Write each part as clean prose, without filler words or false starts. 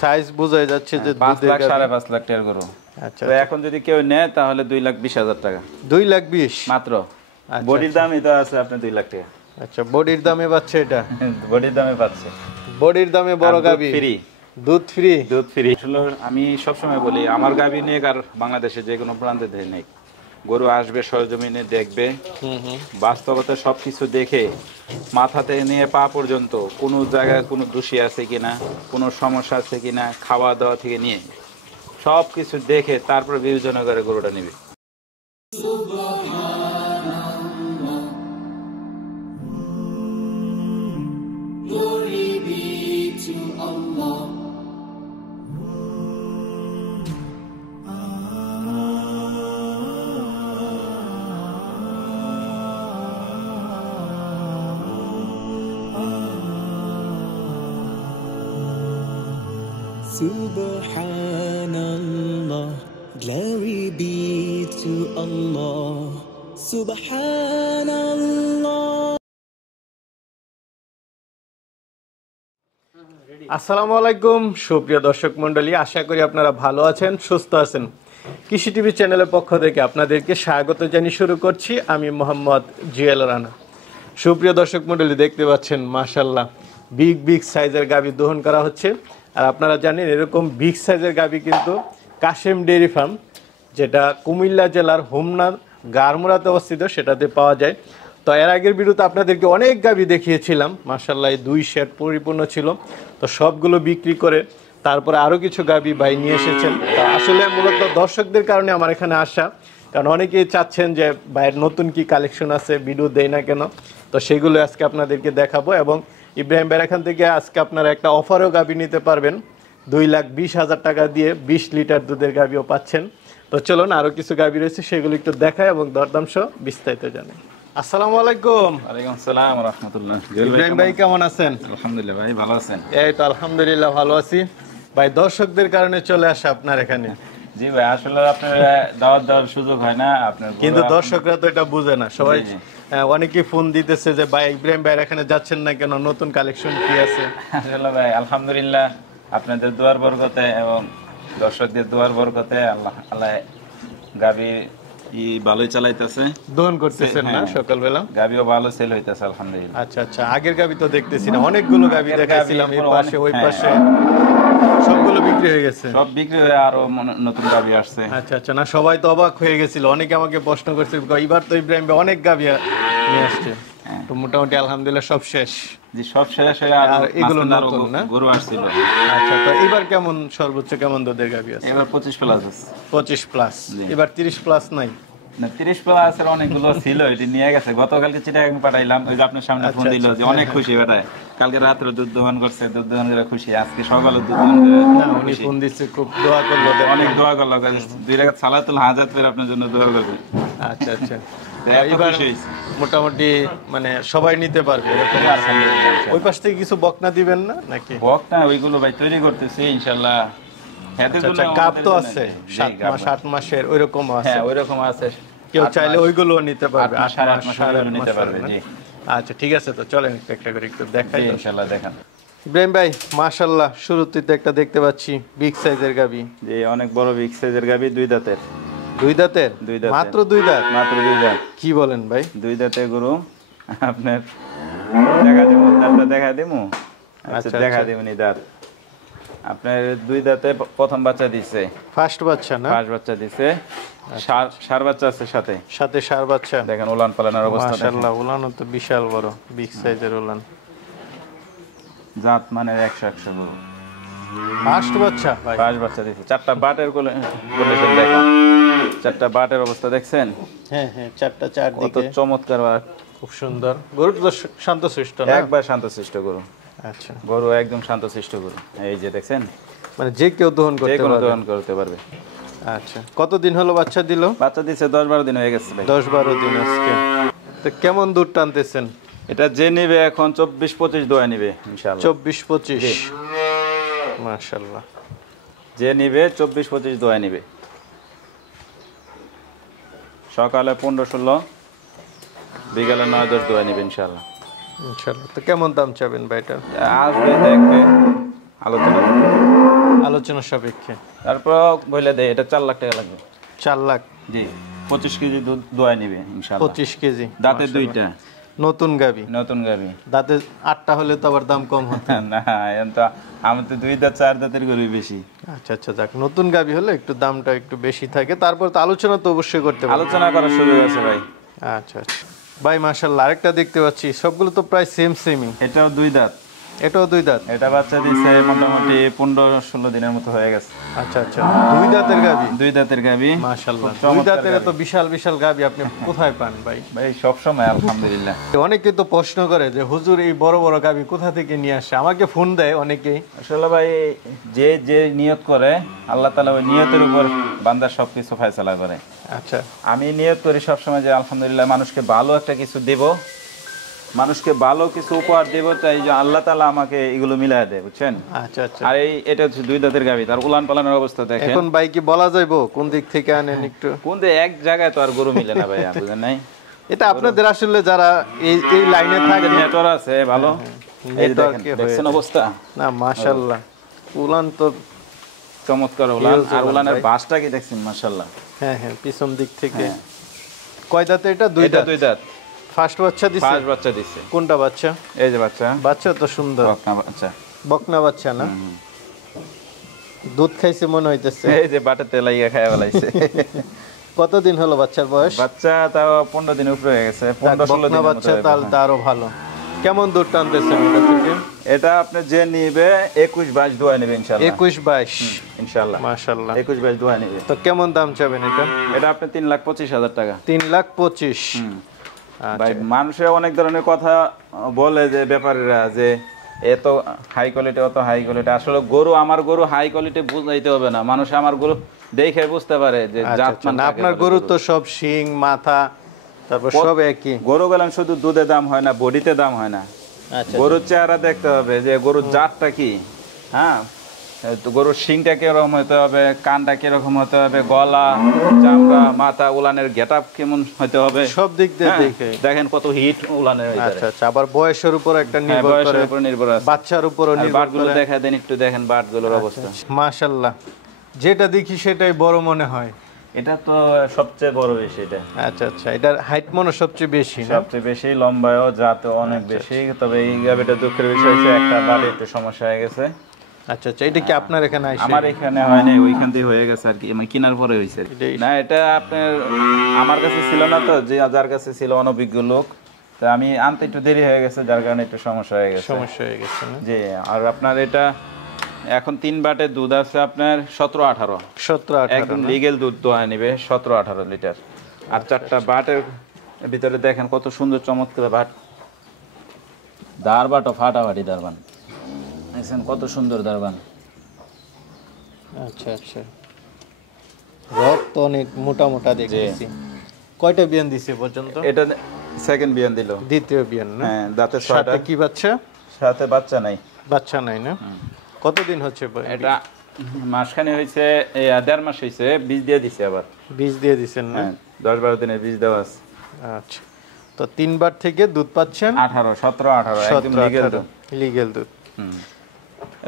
Size বোঝা যাচ্ছে যে 5 লাখ 5.5 লাখ টাকার গরু। আচ্ছা, তো এখন যদি কেউ নেয় তাহলে 2,20,000 টাকা। 2,20,000 মাত্র। বডির দামই তো আছে আপনার 2 লাখ টাকা। আচ্ছা, বডির দামে পাচ্ছে এটা? বডির দামে পাচ্ছে। বডির দামে বড় গাবি ফ্রি। দুধ ফ্রি। দুধ ফ্রি। আসলে আমি সবসময় বলি আমার গাবি নিয়ে আর বাংলাদেশে যে কোনো প্রান্তে নেই। গরু আসবে সরজমিনে দেখবে, বাস্তবতা সবকিছু দেখে মাথা থেকে নিয়ে পা পর্যন্ত কোনো জায়গায় কোনো দোষী আছে কিনা, কোনো সমস্যা আছে কিনা, খাওয়া দাওয়া থেকে নিয়ে সব কিছু দেখে তারপর বিবেচনা করে গরুটা নেবে। Subhanallah, glory be to Allah. Subhanallah. আসসালামু আলাইকুম সুপ্রিয় দর্শক মণ্ডলী, আশা করি আপনারা ভালো আছেন, সুস্থ আছেন। কৃষি টিভি চ্যানেলের পক্ষ থেকে আপনাদেরকে স্বাগত জানিয়ে শুরু করছি আমি মোহাম্মদ জুয়েল রানা। সুপ্রিয় দর্শক মণ্ডলী, দেখতে পাচ্ছেন মাশাআল্লাহ বিগ সাইজের গাভী দহন করা হচ্ছে। আর আপনারা জানেন এরকম বিগ সাইজের গাভী কিন্তু কাশেম ডেইরি ফার্ম, যেটা কুমিল্লা জেলার হোমনার গারমুরাতে অবস্থিত, সেটাতে পাওয়া যায়। তো এর আগের ভিডিওতে আপনাদেরকে অনেক গাভী দেখিয়েছিলাম, মাশাআল্লাহ এই 2 সেট পরিপূর্ণ ছিল। তো সবগুলো বিক্রি করে তারপরে আরও কিছু গাভী ভাই নিয়ে এসেছেন। তো আসলে মূলত দর্শকদের কারণে আমার এখানে আসা, কারণ অনেকেই চাচ্ছেন যে ভাইয়ের নতুন কি কালেকশন আছে, ভিডিও দেয় না কেন। তো সেগুলো আজকে আপনাদেরকে দেখাবো। এবং ইব্রাহিম ভাইয়ের এখান থেকে আজকে আপনারা একটা অফারও গাভী নিতে পারবেন, 2,20,000 টাকা দিয়ে 20 লিটার দুধের গাভীও পাচ্ছেন। তো চলুন আরও কিছু গাভী রয়েছে সেগুলো একটু দেখায় এবং দরদাম সহ বিস্তারিত জানেন। আসসালামু আলাইকুম। ওয়ালাইকুম আসসালাম ওয়া রাহমাতুল্লাহ। ইব্রাহিম ভাই কেমন আছেন? আলহামদুলিল্লাহ ভাই, ভালো আছেন? এই তো আলহামদুলিল্লাহ ভালো আছি ভাই। দর্শকদের কারণে চলে আসা আপনার এখানে। জি ভাই, আসলে আপনার দাওয়াত দেওয়ার সুযোগ হয় না আপনার, কিন্তু দর্শকরা তো এটা বুঝে না। সবাই অনেকেই ফোন দিতেছে যে ভাই ইব্রাহিম ভাইয়ের এখানে যাচ্ছেন না কেন, নতুন কালেকশন কি আছে? আসলে ভাই আলহামদুলিল্লাহ আপনাদের দোয়ার বরকতে এবং দর্শকদের দোয়ার বরকতে আল্লাহ গাবি ভালোই চালাইতেছে, দহন করতেছেন না সকালবেলা? গাবিও ভালো সেল হইতেছে আলহামদুলিল্লাহ। আচ্ছা আচ্ছা, আগের গাবি তো দেখতেছি না, অনেকগুলো গাবি দেখাইছিলাম, এই পাশে ওই পাশে সবগুলো বিক্রি হয়ে গেছে। সব বিক্রি হয়ে আরো নতুন গাবি আসছে। আচ্ছা আচ্ছা, না সবাই তো অবাক হয়ে গেছিল, অনেকে আমাকে প্রশ্ন করছে এবার তো ইব্রাহিম ভাই অনেক গাবি নিয়ে আসছে। তো মোটামুটি আলহামদুলিল্লাহ সব শেষ। জি সব শেষ হয়ে আর এগুলো নতুন না? গরু আসছিল। আচ্ছা, তো এবার কেমন সর্বোচ্চ কেমন দুধের গাবি আছে? এবার 25 প্লাস আছে। 25 প্লাস, এবার 30 প্লাস নাই? না 30 প্লাস এর অনেকগুলো ছিল, এটি নিয়ে গেছে। গতকালকে চিটাগাং পাঠাইলাম, ওই যে আপনার সামনে ফোন দিল যে অনেক খুশি বেটায়, কালকে রাতে দুধ দহন করছে, দুধ দহন করে খুশি, আজকে সকালে দুধ দহন করে না উনি ফোন দিচ্ছে, খুব দোয়া করলো, অনেক দোয়া করলো, 2 রাকাত সালাতুল হাজাত পড়ে আপনার জন্য দোয়া করবে। আচ্ছা আচ্ছা, এবার মোটামুটি মানে সবাই নিতে পারবে এরকম? ওই পাশ থেকে কিছু বকনা দিবেন না নাকি? বকনা ওইগুলো ভাই তৈরি করতেছি ইনশাআল্লাহ। আচ্ছা, কাপ তো আছে 7 মাস 8 মাসের ওইরকম আছে? হ্যাঁ ওইরকম আছে, কেউ চাইলে ওইগুলো নিতে পারবে, 8 মাস নিতে পারবে। জি আচ্ছা ঠিক আছে, তো চলেন একটা করে একটু দেখাই ইনশাআল্লাহ। দেখান ইব্রাহিম ভাই, মাশাআল্লাহ শুরুতে তো একটা দেখতে পাচ্ছি বিগ সাইজের গাবি। জি অনেক বড় বিগ সাইজের গাবি, 2 দাঁতের। 2 দাঁতের? মাত্র 2 দাঁত? মাত্র 2 দাঁত। কি বলেন ভাই? 2 দাঁতের গরু আপনার দেখা দেবো, দাঁতটা দেখা দেবো। আচ্ছা দেখা দেবনি দাঁত আপনার 2 দাঁতে প্রথম বাচ্চা দিছে, ফার্স্ট বাচ্চা না? ফার্স্ট বাচ্চা দিছে, সার বাচ্চা আছে সাথে সার বাচ্চা। দেখেন উলান পালানোর অবস্থা, মাশাআল্লাহ উলান তো বিশাল বড়, বিগ সাইজের উলান। জাত মানে 100 গরু। ফার্স্ট বাচ্চা ভাই? ফার্স্ট বাচ্চা দিছে। 4টা বাটের কন্ডিশন দেখেন, 4টা বাটের অবস্থা দেখছেন? হ্যাঁ হ্যাঁ, 4টা চারদিকে কত চমৎকার বাট, খুব সুন্দর। গরু তো শান্তশিষ্ট না? একবার শান্তশিষ্ট গরু। আচ্ছা, গরু একদম শান্তশিষ্ট গরু। এই যে দেখছেন, মানে যে কেউ দহন করতে পারবে? যে কেউ দহন করতে পারবে। আচ্ছা, কতদিন হলো বাচ্চা দিল? বাচ্চা দিছে 10-12 দিন হয়ে গেছে ভাই। 10-12 দিন আজকে। তো কেমন দুধ টানতেছেন? এটা যে নিবে এখন 24-25 দোয়া নিবে ইনশাআল্লাহ। 24-25? মাশাআল্লাহ, যে নিবে 24-25 দোয়া নিবে। সকালে 15-16, বিকালে 9-10 দোয়া নিবে ইনশাআল্লাহ। ইনশাআল্লাহ। তো কেমন দাম চাবেন ভাই এটা? আসবে দেখবে, আলোচনা আলোচনা সাপেক্ষে। তারপর বলে দেয় এটা 4 লাখ টাকা লাগবে। 4 লাখ। জি 25 কেজি দুধ দোয়া নিবে ইনশাআল্লাহ। 25 কেজি। দাঁতে দুইটা। নতুন গাবি। নতুন গাবি। দাঁতে 8টা হলে তো আবার দাম কম হতো। না এখন তো আমি তো 2 দাঁত 4 দাঁতের গরুই বেশি। আচ্ছা আচ্ছা, যাক, নতুন গাবি হলে একটু দামটা একটু বেশি থাকে, তারপর তো আলোচনা তো অবশ্যই করতে পারবো। আলোচনা করার সুযোগ আছে ভাই। আচ্ছা আচ্ছা ভাই, মাশাআল্লাহ, আরেকটা দেখতে পাচ্ছি, সবগুলো তো প্রায় সেমই। এটাও 2 দাঁত। এটাও 2 দাঁত। এটা বাচ্চা দিছে মোটামুটি 15-16 দিনের মতো হয়ে গেছে। আচ্ছা আচ্ছা, 2 দাঁতের গাবি। 2 দাঁতের গাবি। মাশাআল্লাহ, 2 দাঁতের এত বিশাল বিশাল গাবি আপনি কোথায় পান ভাই? ভাই সব সময় আলহামদুলিল্লাহ। অনেকে তো প্রশ্ন করে যে হুজুর এই বড় বড় গাবি কোথা থেকে নিয়ে আসে, আমাকে ফোন দেয় অনেকেই। আসলে ভাই যে যে নিয়ত করে আল্লাহ তাআলা ওই নিয়তের উপর বান্দার সবকিছু ফয়সালা করে। আচ্ছা, আমি নিয়ত করি সবসময় যে আলহামদুলিল্লাহ মানুষকে ভালো একটা কিছু দেব, মানুষকে ভালো কিছু উপহার দেব, চাই যে আল্লাহ তাআলা আমাকে এগুলো মিলাই দেয়, বুঝছেন? আচ্ছা আচ্ছা। আর এটা হচ্ছে 2 দাঁতের গাবি, তার উলান পালানের অবস্থা দেখেন। এখন ভাই কি বলা যাইবো কোন দিক থেকে আনেন একটু? কোন এক জায়গায় তো আর গরু মিলে না ভাই, বুঝেন নাই? এটা আপনাদের আসলে যারা এই লাইনে থাকে, নেটওয়ার্ক আছে ভালো। এই দেখেন, দেখছেন অবস্থা? না মাশাআল্লাহ, উলান তো চমৎকার উলান। আর উলানের বাসটা কি দেখছেন? মাশাআল্লাহ। হ্যাঁ হ্যাঁ, পিছন দিক থেকে। কয় দাঁতে এটা? 2 এটা দাঁত। 2 দাঁত। ফার্স্ট বাচ্চা দিছে? ফার্স্ট বাচ্চা দিছে। কোনটা বাচ্চা? এই যে বাচ্চা। বাচ্চা তো সুন্দর, বকনা বাচ্চা। বকনা বাচ্চা না? দুধ খাইছে মনে হইতেছে। এই যে বাটাতে লাইয়া খায় ফেলাইছে। কতদিন হলো বাচ্চার বয়স? বাচ্চা তাও 15 দিন উপরে হয়ে গেছে। 15-16 দিন বাচ্চা তাহলে তো আরো ভালো। কেমন দুধ টানতেছেন এটা থেকে? এটা আপনি যে নিবে 21-22 দোয়া নেবে ইনশাআল্লাহ। 21-22 ইনশাআল্লাহ। মাশাআল্লাহ। 21-22 দোয়া নেবে। তো কেমন দাম চাবেন এটা? এটা আপনি 3,25,000 টাকা। 3,25,000। ভাই মানুষে অনেক ধরনের কথা বলে যে ব্যাপারীরা যে এত হাই কোয়ালিটি, অত হাই কোয়ালিটি। আসলে গরু, আমার গরু হাই কোয়ালিটি বুঝাইতে হবে না, মানুষ আমার গরু দেখে বুঝতে পারে যে জাতমান। আপনার গরু তো সব শিং, মাথা, তারপর সব একই। গরু গেলাম শুধু দুধে দাম হয় না, বডিতে দাম হয় না। আচ্ছা, গরুর চেহারা দেখতে হবে যে গরুর জাতটা কি। হ্যাঁ, তো গরুর শিংটা কিরকম হতে হবে, কানটা কিরকম হতে হবে, গলা, চামড়া, মাথা, উলানের গেটআপ কেমন হতে হবে, সব দিক দিয়ে দেখে দেখেন কত হিট উলানের। আচ্ছা আচ্ছা, আবার বয়সের উপর একটা নির্ভর করে, বয়সের উপর নির্ভর আছে, বাচ্চার উপরও নির্ভর করে। বাটগুলো দেখা দেন একটু, দেখেন বাটগুলোর অবস্থা। মাশাআল্লাহ, যেটা দেখি সেটাই বড় মনে হয়। এটা তো সবচেয়ে বড় বেশি এটা। আচ্ছা আচ্ছা, এটার হাইট মনে সবচেয়ে বেশি না? সবচেয়ে বেশি, লম্বায়ও জাতও অনেক বেশি। তবে এই গাবিটা দুঃখের বিষয় হচ্ছে একটা বাড়ি একটু সমস্যা হয়ে গেছে। আচ্ছা আচ্ছা, এটা কি আপনার এখানে আইছে? আমার এখানে হয় নাই, ওইখান দিয়ে হয়ে গেছে আর কি, মানে কেনার পরে হয়েছে। না এটা আপনার আমার কাছে ছিল না, তো যে যার কাছে ছিল অনভিজ্ঞ লোক, তো আমি আনতে একটু দেরি হয়ে গেছে, যার কারণে একটু সমস্যা হয়ে গেছে। সমস্যা হয়ে গেছে না? জি। আর আপনার এটা এখন 3 বাটে দুধ আছে আপনার 17-18। 17-18 একদম লিগেল দুধ দোয়া নেবে 17-18 লিটার। আর 4টা বাটের ভিতরে দেখেন কত সুন্দর চমৎকার বাট, দারবাটও ফাটাফাটি দারবান, দেখছেন কত সুন্দর দারবান। আচ্ছা আচ্ছা, রক্ত অনেক মোটা মোটা দেখতেছি। কয়টা বিয়ান দিছে পর্যন্ত? এটা সেকেন্ড বিয়ান দিল। দ্বিতীয় বিয়ান না? হ্যাঁ, দাঁতে 6টা। সাথে কি বাচ্চা? সাথে বাচ্চা নাই। বাচ্চা নাই না? কতদিন হচ্ছে? এটা মাসখানে হয়েছে, 1.5 মাস হয়েছে, বীজ দিয়ে দিছে আবার। বীজ দিয়ে দিছেন না? হ্যাঁ, 10-12 দিনের বীজ দেওয়া আছে। আচ্ছা, তো 3 বার থেকে দুধ পাচ্ছেন? 17-18 একদম লিগ্যাল দুধ। লিগ্যাল দুধ।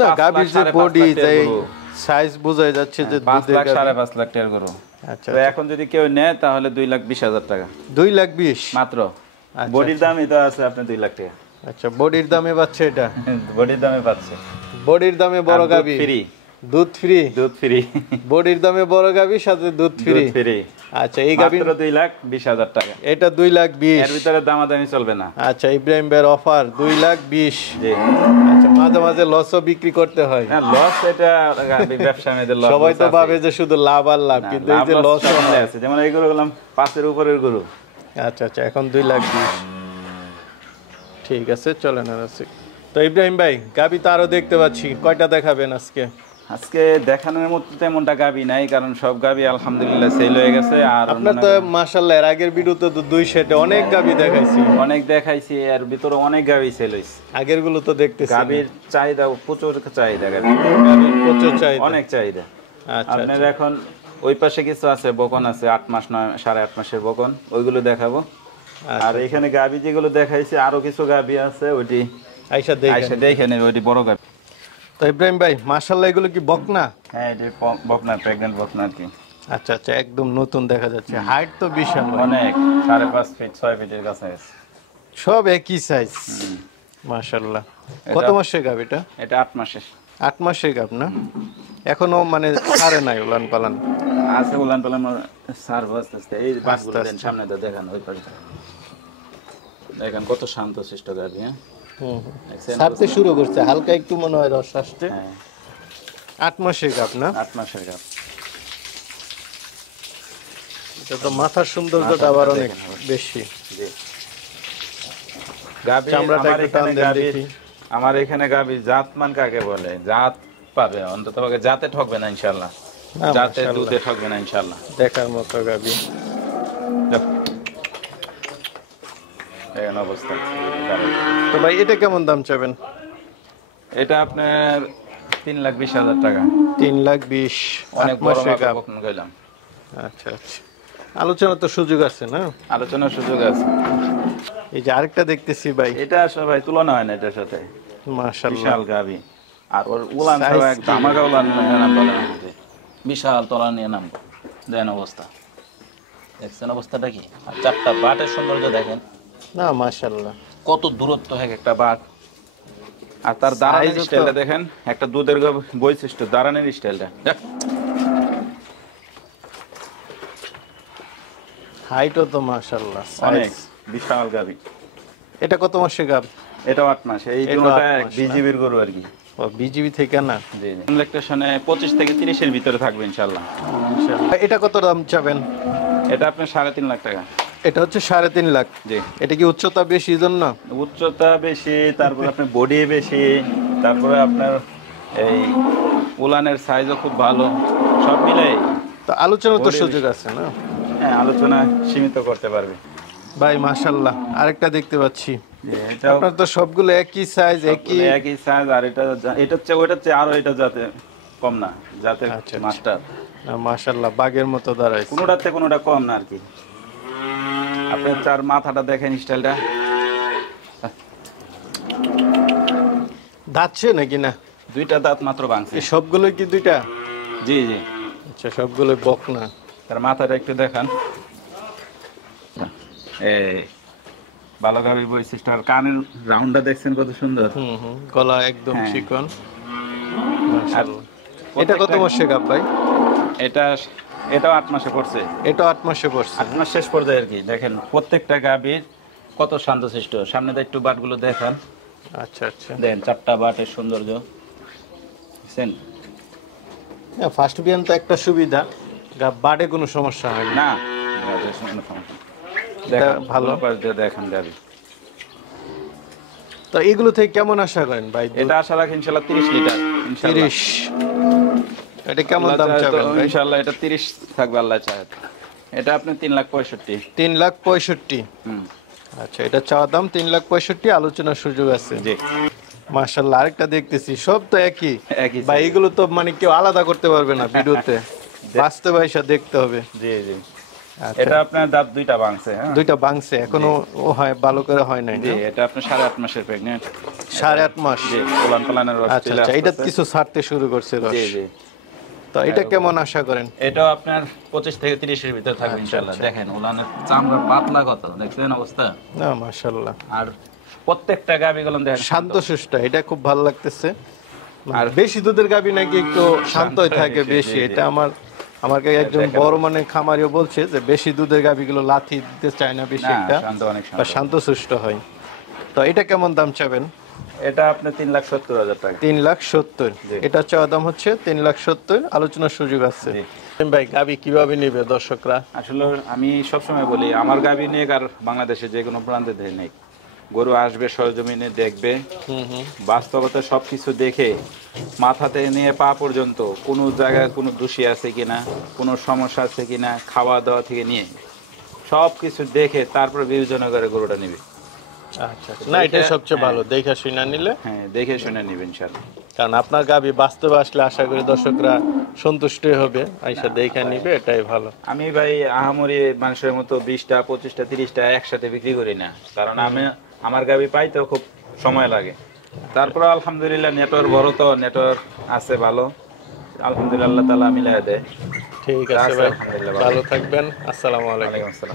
না, গাভীর যে বডি, যে সাইজ বোঝা যাচ্ছে যে 5 লাখ 5.5 লাখ টাকার গরু। আচ্ছা, তো এখন যদি কেউ নেয় তাহলে 2,20,000 টাকা 2,20,000 মাত্র। বডির দামই তো আছে আপনার 2 লাখ টাকা। আচ্ছা, বডির দামে পাচ্ছে এটা? বডির দামে পাচ্ছে। বডির দামে বড় গাভী, ফ্রি দুধ ফ্রি, দুধ ফ্রি। বডির দামে বড় গাভী, সাথে দুধ ফ্রি। ফ্রি। আচ্ছা, এই গাভী মাত্র 2,20,000 টাকা। এটা 2,20,000 এর ভিতরে দামাদামি চলবে না। আচ্ছা, ইব্রাহিম ভাইয়ের অফার 2,20,000। জি। আচ্ছা, মাঝে মাঝে লসও বিক্রি করতে হয়। না, লস এটা ব্যবসা মেয়েদের লস। সবাই তো ভাবে যে শুধু লাভ আর লাভ, কিন্তু এই যে লস আছে, যেমন এই গরু গেলাম 5-এর উপরের গরু। আচ্ছা আচ্ছা, এখন 2,20,000। ঠিক আছে, চলেন আর আছে। তো ইব্রাহিম ভাই, গাভী তো আরো দেখতে পাচ্ছি, কয়টা দেখাবেন আজকে? আজকে দেখানোর মতো তেমনটা গাভী নাই, কারণ সব গাভী আলহামদুলিল্লাহ সেল হয়ে গেছে। আর আপনার তো মাশাআল্লাহ এর আগের ভিডিওতে তো 2 সেটে অনেক গাভী দেখাইছি। অনেক দেখাইছি, এর ভিতরে অনেক গাভী সেল হইছে। আগের গুলো তো দেখতেছি গাভীর চাহিদা প্রচুর, চাহিদা গাভীর প্রচুর চাহিদা, অনেক চাহিদা। আচ্ছা, আপনার এখন ওই পাশে কিছু আছে, বকন আছে 8 মাস 9.5 মাসের বকন, ওইগুলো দেখাবো। আর এখানে গাভী যেগুলো দেখাইছি আরো কিছু গাভী আছে, ওইটি আইসা দেখে দেখে নেবে, ওইটি বড় গাভী। তো ইব্রাহিম ভাই মাশাআল্লাহ এগুলো কি বকনা? হ্যাঁ, এটা বকনা, প্রেগনেন্ট বকনা আর কি। আচ্ছা আচ্ছা, একদম নতুন দেখা যাচ্ছে, হাইট তো বিশাল ভাই। অনেক 5.5 ফিট 6 ফিটের কাছে আছে। সব একই সাইজ, মাশাআল্লাহ। কত মাসের গাব এটা? এটা 8 মাসের। 8 মাসের গাব না? এখনো মানে ছাড়ে নাই উলান পালান? আছে উলান পালান সার আস্তে আস্তে। এই বাসগুলো দেন আস্তে। সামনে তো দেখান, ওই পাশে দেখেন কত শান্ত শিষ্ট গাভী। হ্যাঁ, দেখছেন? ছাড়তে শুরু করছে, হালকা একটু মনে হয় রস আসছে। হ্যাঁ, 8 মাসের গাব না? 8 মাসের গাভ। এটা তো মাথার সৌন্দর্যটা আবার অনেক বেশি। জি, গাভী চামড়াটা আমার একটু টান এখানে দেন গাভী, দেখি। আমার এখানে গাভী জাতমান কাকে বলে? জাত পাবে অন্তত পক্ষে, জাতে ঠকবে না ইনশাআল্লাহ। না, জাতে মাশাআল্লাহ। দুধে ঠকবে না ইনশাআল্লাহ। দেখার মতো গাবি। দেখেন অবস্থা। তো ভাই এটা কেমন দাম চাবেন? এটা আপনার 3,20,000 টাকা। 3,20,000, অনেক 8 বড় মাসের গাব। বকন গেলাম। আচ্ছা আচ্ছা, আলোচনা তো সুযোগ আছে না? আলোচনার সুযোগ আছে। এই যে আরেকটা দেখতেছি ভাই, এটা আসলে ভাই তুলনা হয় না এটার সাথে। মাশাআল্লাহ। বিশাল গাভী, আর ওর উলান Size ছাড়া এক কি? ধামাকা উলান নিয়ে নাম বলে আমাকে। বিশাল তলা নিয়ে নাম। দেন অবস্থা, দেখছেন অবস্থাটা কি? আর 4টা বাটের সৌন্দর্য দেখেন, না মাশাআল্লাহ। কত দূরত্ব এক একটা বাট। আর তার দাঁড়ানোর Size ও তো- স্টাইলটা দেখেন, একটা দুধের বৈশিষ্ট্য দাঁড়ানোর স্টাইলটা। হাইটও তো মাশাআল্লাহ, অনেক সাইজ। বিশাল গাভী। এটা কত মাসের গাব? এটাও 8 মাস। এই এটাও দুটোটা 8 মাস না? বিজিবির গরু আর কি। ও বিজিবি থেকে না? জি জি, ইলেকট্রিশনে 25 থেকে 30 এর ভিতরে থাকবে ইনশাআল্লাহ। মাশাআল্লাহ। এটা কত দাম চাবেন? এটা আপনার 3.5 লাখ টাকা। এটা হচ্ছে 3.5 লাখ। জি, এটা কি উচ্চতা বেশি জন্য? উচ্চতা বেশি, তারপরে আপনার বডি বেশি, তারপরে আপনার এই উলানের সাইজও খুব ভালো, সব মিলে। তো আলোচনা তো Body সুযোগ আছে না? হ্যাঁ, আলোচনা সীমিত করতে পারবে। ভাই মাশাআল্লাহ, আরেকটা দেখতে পাচ্ছি। এটাও আপনার তো সবগুলো একই সাইজ, একই। একই সাইজ। আর এটা হচ্ছে ওইটার চেয়ে আরো এটা যাতে কম না, যাতে আচ্ছা। মাস্টার মাশাআল্লাহ, বাঘের মতো দাঁড়াইছে। কোনোটাতে কোনোটা কম না আর কি। আপনার চার মাথাটা দেখেন স্টাইলটা। দাঁতছে নাকি না? 2টা দাঁত মাত্র ভাঙছে। এই সবগুলো কি 2টা? জি জি, আচ্ছা, সবগুলো বকনা। তার মাথাটা একটু দেখান। এই ভালো গাভীর বৈশিষ্ট্য। আর কানের রাউন্ডটা দেখছেন কত সুন্দর। গলা একদম হ্যাঁ। চিকন। আর মাশাআল্লাহ। এটা কত মাসের গাব ভাই? এটাও 8 মাসে পড়ছে। এটা 8 মাসে পড়ছে। 8 মাস শেষ পর্যায়ে আর কি। দেখেন প্রত্যেকটা গাভীর কত শান্তশিষ্ট। সামনে দিয়ে একটু বাটগুলো দেখান। আচ্ছা আচ্ছা, দেখেন 4টা বাটের সৌন্দর্য দেখছেন। ফার্স্ট বিয়ান তো একটা সুবিধা, গাব বাড়ে কোনো সমস্যা হয় না। না, গাভীর কোনো সমস্যা নেই। এটা দেখেন ভালো। ভালো পাশ দিয়ে দেখেন গাভী। তো এগুলো থেকে কেমন আশা করেন ভাই? এটা আশা রাখি ইনশাআল্লাহ 30 লিটার ইনশাআল্লাহ। 30। এটা কেমন দাম চাবেন ভাই? ইনশাআল্লাহ এটা 30 থাকবে আল্লাহ চায়। এটা আপনি 3,65,000। 3,65,000। হুম, আচ্ছা, এটা চাওয়া দাম 3,65,000, আলোচনার সুযোগ আছে। জি, মাশাআল্লাহ, আরেকটা দেখতেছি, সব তো একই। একই ভাই size। এগুলো তো মানে কেউ আলাদা করতে পারবে না ভিডিওতে, বাস্তবে এসে দেখতে হবে। জি জি। আচ্ছা, এটা আপনার দাঁত 2টা ভাঙছে। হ্যাঁ 2টা ভাঙছে এখনো, ও হয় ভালো করে হয় নাই জি, না? এটা আপনার 8.5 মাসের প্রেগনেন্ট। 8.5 মাস। জি, উলান পালানের রস আচ্ছা চলে আচ্ছা, এটা আসতেছে। কিছু ছাড়তে শুরু করছে রস। জি জি। তো এটা কেমন আশা করেন? এটাও আপনার 25 থেকে 30 এর ভিতরে থাকবে ইনশাআল্লাহ। দেখেন উলানের চামড়া পাতলা কত, দেখছেন অবস্থা। না মাশাআল্লাহ, আর প্রত্যেকটা গাভী গুলো দেখেন শান্ত সুষ্ঠ, এটা খুব ভালো লাগতেছে। আর আর বেশি দুধের গাবি নাকি একটু শান্তই থাকে বেশি, বেশি, জি, জি। এটা আমাকে একজন দেখেন। বড় মানে খামারিও বলছে যে বেশি দুধের গাবিগুলো লাথি দিতে চায় না বেশি না, একটা, শান্ত, অনেক বা শান্ত। শান্তশিষ্ট হয়। তো এটা কেমন দাম চাবেন? এটা আপনি 3,70,000 টাকা। 3,70,000। জি। এটা চাওয়া দাম হচ্ছে 3,70,000, আলোচনার সুযোগ আছে। জি। ভাই গাবি কিভাবে নিবে দর্শকরা? আসলে আমি সবসময় বলি আমার গাভী নিয়ে আর বাংলাদেশে যে কোনো প্রান্তে নেই। গরু আসবে সরজমিনে দেখবে, বাস্তবতা সবকিছু দেখে মাথাতে নিয়ে পা পর্যন্ত কোনো জায়গায় কোনো দোষী আছে কিনা, কোনো সমস্যা আছে কিনা, খাওয়া দাওয়া থেকে নিয়ে সব কিছু দেখে তারপর বিবেচনা করে গরুটা নিবে। আচ্ছা, না এটাই সবচেয়ে ভালো, দেখা শুনে নিলে। হ্যাঁ, দেখে শুনে নিবে ইনশাআল্লাহ। কারণ আপনার গাবি বাস্তবে আসলে আশা করি দর্শকরা সন্তুষ্ট হবে, আইসা দেখা নিবে, এটাই ভালো। আমি ভাই আহামরি মানুষের মতো 20টা 25টা 30টা একসাথে বিক্রি করি না, কারণ আমার গাভী পাইতে খুব সময় লাগে। তারপরে আলহামদুলিল্লাহ নেটওয়ার্ক বড় তো, নেটওয়ার্ক আছে ভালো, আলহামদুলিল্লাহ আল্লাহ তাআলা মিলাই দেয়। ঠিক আছে ভাই, আলহামদুলিল্লাহ ভালো থাকবেন। আসসালামু আলাইকুম। ওয়ালাইকুম আসসালাম।